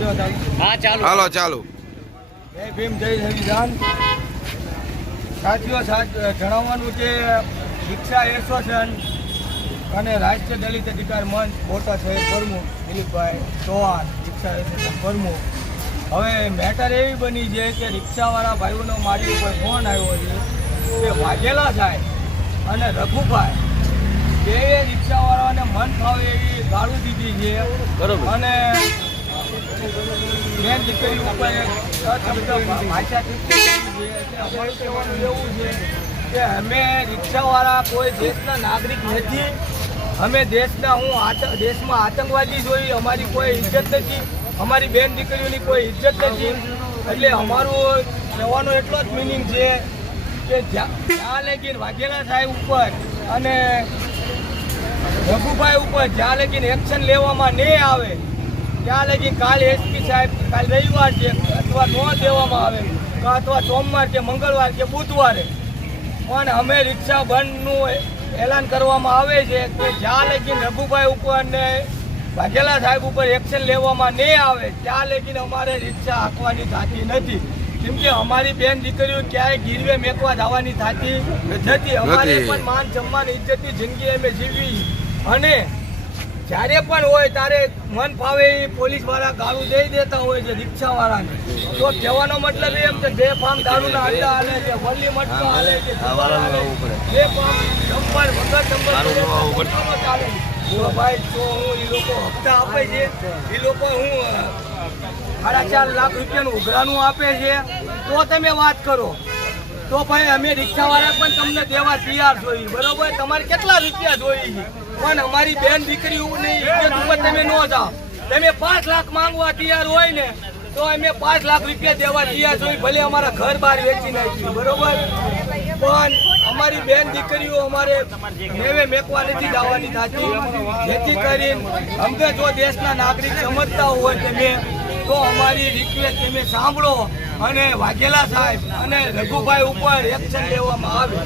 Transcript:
હા ચાલુ. હાલો ચાલુ. જય ભીમ જય સંવિધાન સાથીઓ જણાવવાનું કે શિક્ષા એસોસિએશન અને રાષ્ટ્રીય દલિત અધિકાર મંચ મોટા સાહેબ પ્રમુખ દિલીપભાઈ ચૌહાણ રિક્ષા એસોસિએશન પ્રમુખ હવે મેટર એવી બની છે કે રિક્ષાવાળા ભાઈઓનો મારી ઉપર ફોન આવ્યો છે કે વાઘેલા સાહેબ અને રઘુભાઈ બે રિક્ષાવાળાને મન ફાવે એવી ગાળું દીધી છે બરોબર. અને બેન દીકરી ઉપર કે અમે રિક્ષાવાળા કોઈ દેશના નાગરિક નથી. અમે દેશના હું દેશમાં આતંકવાદી જોઈ, અમારી કોઈ ઇજ્જત નથી. અમારી બેન દીકરીઓની કોઈ ઇજ્જત નથી. એટલે અમારું કહેવાનો એટલો જ મિનિંગ છે કે જ્યાં જ્યાં લગી વાઘેલા સાહેબ ઉપર અને રઘુભાઈ ઉપર જ્યાં લગીન એક્શન લેવામાં નહીં આવે ત્યાં લગી કાલ એસપી સાહેબ કાલ રવિવાર છે અથવા ન દેવામાં આવે તો અથવા સોમવાર કે મંગળવાર કે બુધવારે. પણ અમે રિક્ષા બંધનું એલાન કરવામાં આવે છે કે જ્યાં લગી રઘુભાઈ ઉપર ને વાઘેલા સાહેબ ઉપર એક્શન લેવામાં નહીં આવે ત્યાં લગીને અમારે રિક્ષા હાંકવાની થતી નથી. કેમ કે અમારી બેન દીકરીઓ ક્યાંય ગીરવે મેકવા જવાની થતી નથી. અમારે પણ માન સન્માન ઇજ્જતની જિંદગી અમે જીવી. અને જ્યારે પણ હોય ત્યારે મન ફાવે એ પોલીસવાળા ગાળું દઈ દેતા હોય છે રિક્ષા વાળાને તો કહેવાનો મતલબ એમ કે જે ફાર્મ દારૂના અડ્ડા હાલે છે વલ્લી મટકા હાલે છે જે ફાર્મ નંબર વગર નંબર ચાલે છે. તો ભાઈ તો હું એ લોકો હપ્તા આપે છે એ લોકો હું સાડા ચાર લાખ રૂપિયાનું ઉઘરાનું આપે છે. તો તમે વાત કરો. તો ભાઈ અમે રિક્ષાવાળા પણ તમને દેવા તૈયાર જોઈએ બરોબર? તમારે કેટલા રૂપિયા જોઈએ છે? પણ અમારી બેન દીકરીઓની ઇજ્જત ઉપર તમે ન જાઓ. તમે પાંચ લાખ માંગવા તૈયાર હોય ને, તો અમે પાંચ લાખ રૂપિયા દેવા તૈયાર જોઈએ ભલે અમારા ઘર બહાર વેચી નાખ્યું, બરોબર? પણ અમારી બેન દીકરીઓ અમારે નેવે મેકવા નથી જવાની થતી. જેથી કરીને અમને જો દેશના નાગરિક સમજતા હોય તમે તો અમારી રિક્વેસ્ટ તમે સાંભળો અને વાઘેલા સાહેબ અને રઘુભાઈ ઉપર એક્શન લેવામાં આવે.